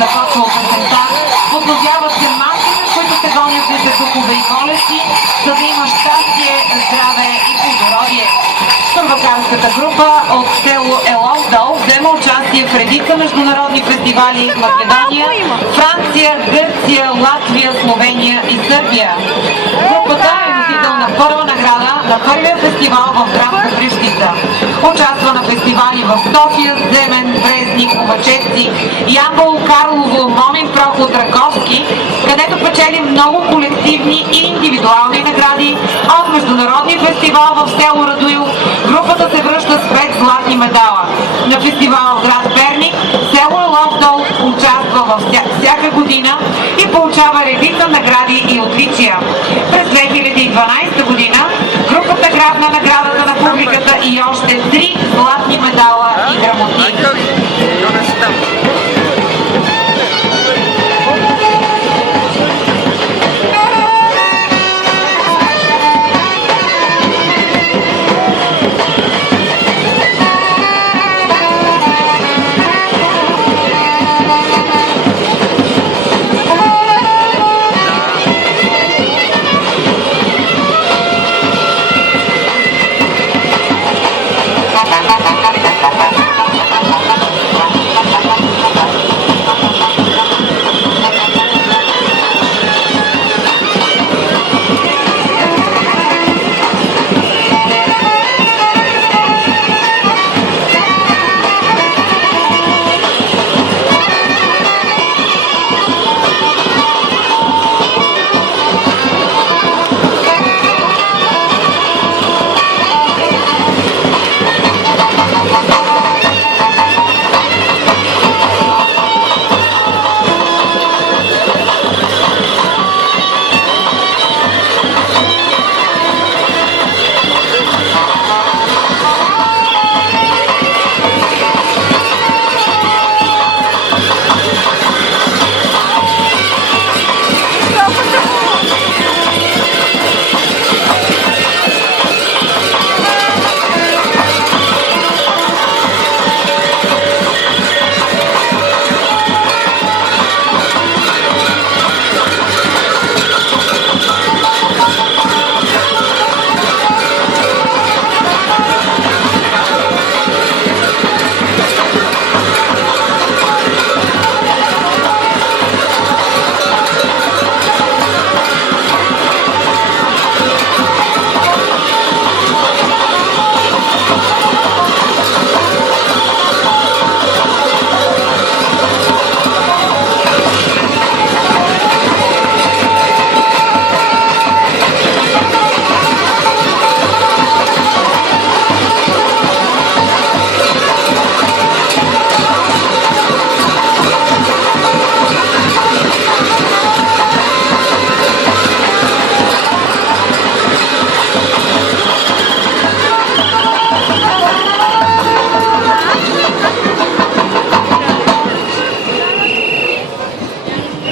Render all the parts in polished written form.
започва песента. Подновяват се маските, които се гонят за духове и болести, за да има щастие, здраве и плодородие. Първокарската група от село Елоудол взема участие в редица международни фестивали в Македония, Франция, Гърция, Латвия, Словения и Сърбия. Групата е носител на първа награда на първия фестивал в град Копривщица. Участва на фестивали в София, Земен, Брезник, Ковачевци, Ямбол, Карлово, Момин Проход, Раковски, където печели много колективни и индивидуални награди. От международния фестивал в село Радуил групата се връща с 5 златни медала. На фестивал в град Перник село Елоудол участва всяка година и получава редица награди и отличия. През 2012 година групата грабна наградата на публиката и още 3 златни медала и грамоти.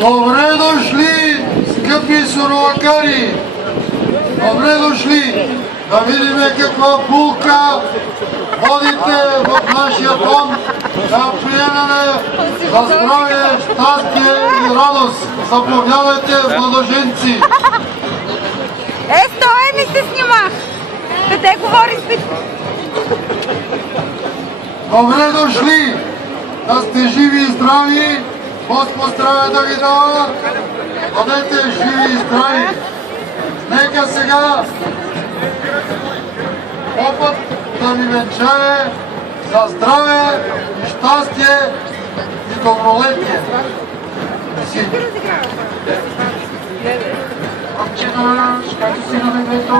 Добре дошли, скъпи суровакари! Добре дошли! Да видим каква булка водите в нашия дом, да приемаме за здраве, щастие и радост. Заповядайте, младоженци! Стой, ми се снимах! Къде говори спит? Добре дошли! Да сте живи и здрави! Господ здраве да ви дава! Бъдете живи и здрави! Нека сега попът да ни венчае за здраве и щастие и добролетие. Отче наш, който си на небето,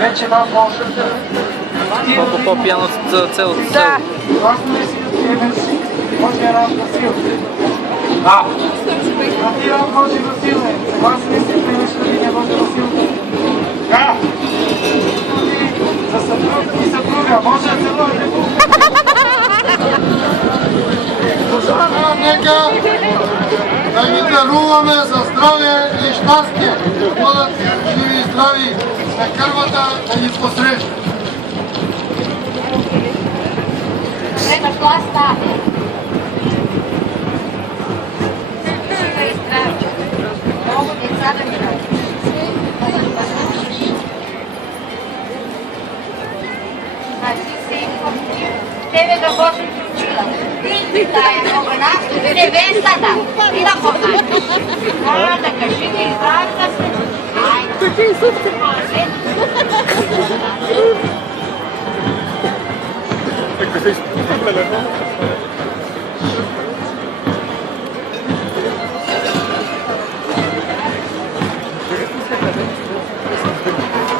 вече нам може Колко по-пияно цялото село. гласно ли си да приемеш Божия рад на сила? Да. А ти рад Божия на сила. Съгласен ли си да приемеш Божия Божия на сила? Да. За съпруг и съпруга може да целувате. Нека да ги даруваме за здраве и щастие. Бъдат живи и здрави. на кървата да ни посреща. Treba šla stane. Živa i zdravlja. Mogu deca da mi radi. Znači se tebe da Božem učila. Ti daje nogana, nevesta da. Ti da pomagaš. Mora da ga živi i zdravlja da se. Ajde.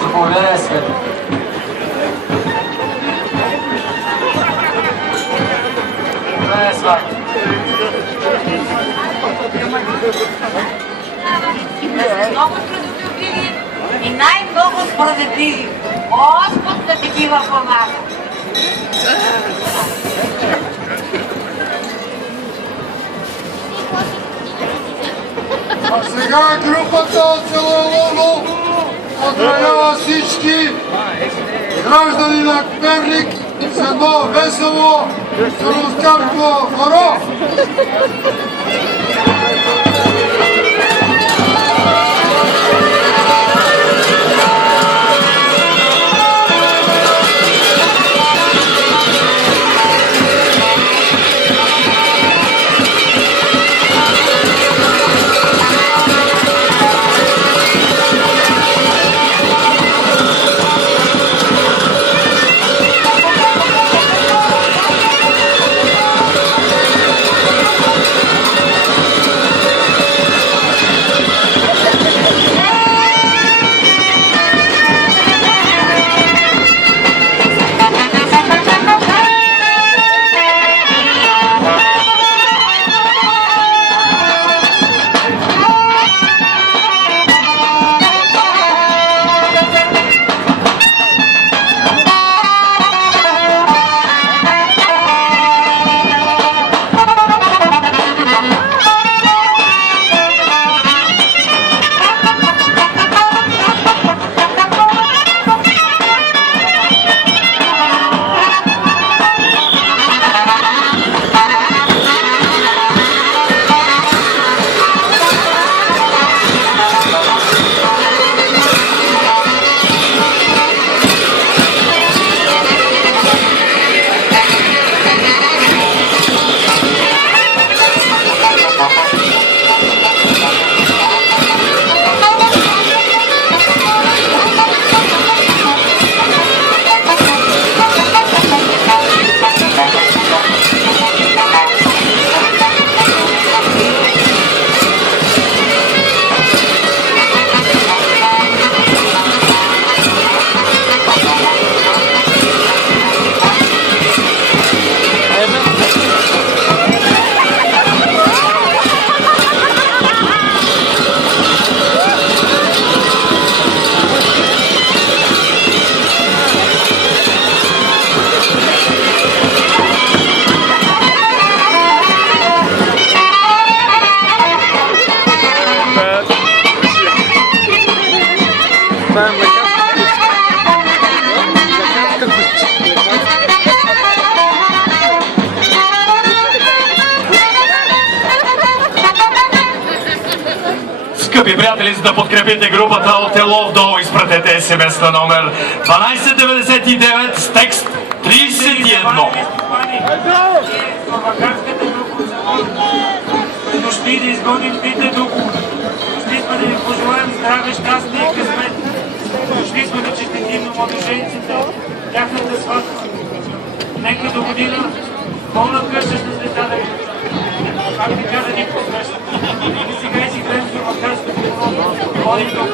Заповядай, Света. Заповядай, Света. Да сте много трудолюбиви и най-много справедливи. Господ да ти бива помага. А сега групата от село Лоно поздравява всички граждани на Перник с едно весело сорускарско хоро. Скъпи приятели, за да подкрепите групата от Елов, долу изпратете СМС на номер 1299 с текст 31. Дошли да изгоним бите духове. Дошли сме да ви пожелаем здраве, щастие и късмет. Дошли сме да честитим на младоженците, тяхната сватба. Нека до година пълна къща с деца да ви как така да ни посрещат. И сега изиграем за макарската народа. Ходим до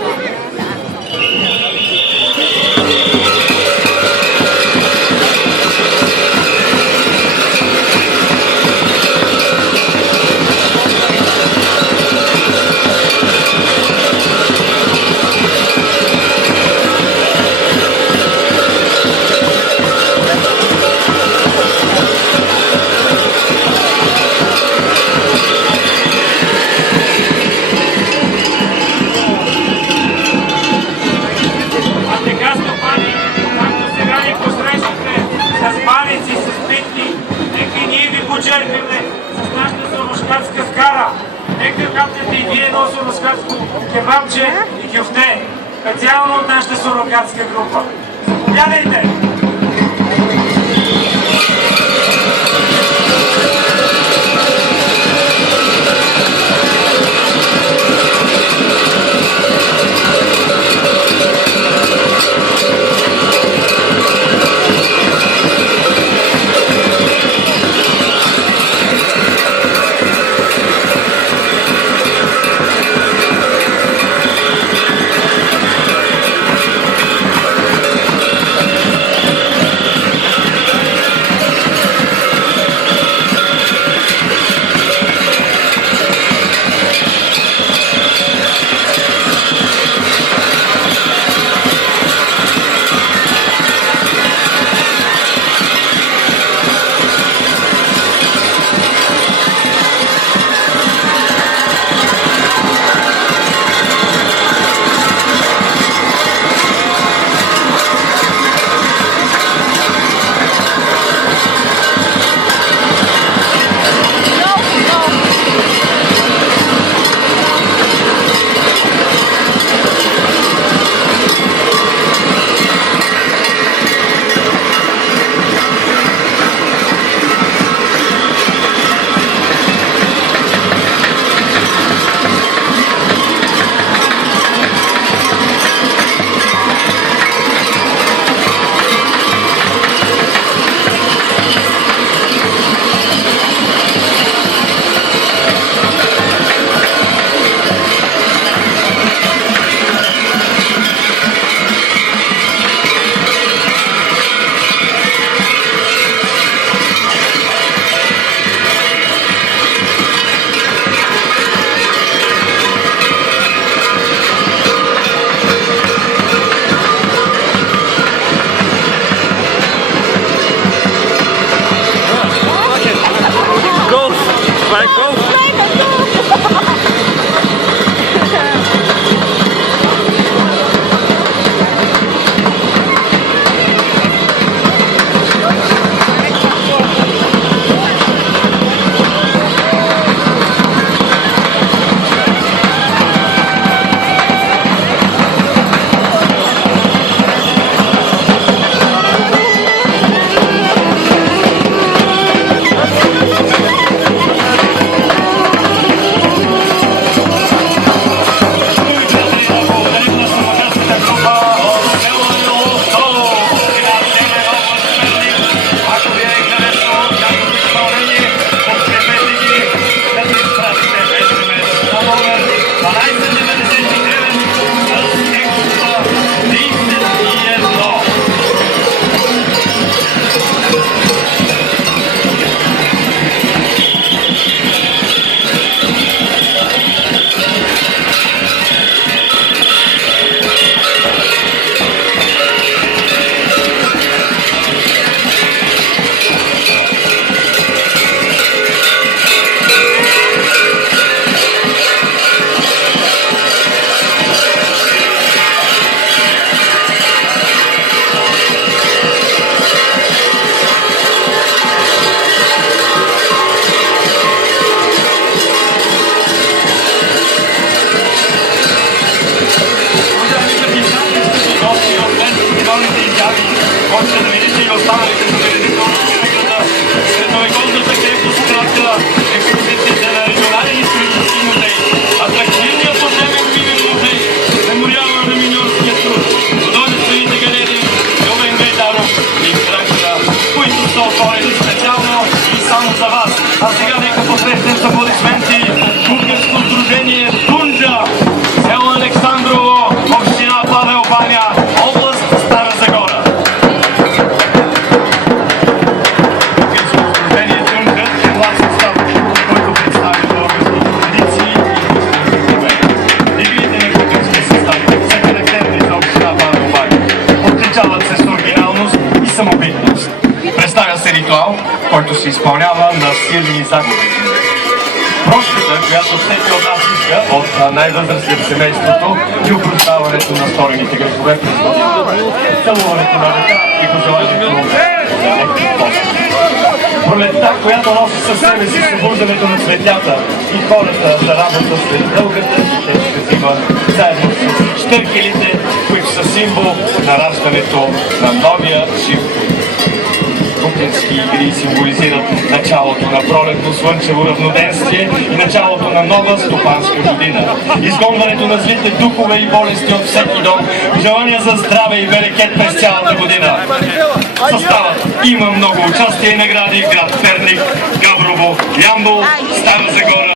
очакваме с нашата сурожкарска скара. Нека капнете и вие едно сурожкарско кебабче и кюфте, специално от нашата сурожкарска група. Заповядайте! който се изпълнява на силни загуби. Прошката, която всеки от нас иска от най-възрастния в семейството и опрощаването на сторените грехове през годината. Целуването на ръка и пожеланието на леки пост. Пролетта, която носи със себе си събуждането на цветята и хората за работа след дългата и тежка зима, заедно с щъркелите, които са символ на раждането на новия жив. Куклински игри символизират началото на пролетно слънчево равноденствие и началото на нова стопанска година. Изгонването на злите духове и болести от всеки дом, желания за здраве и берекет през цялата година. Съставът има много участие и награди в град Перник, Габрово, Ямбол, Стара Загора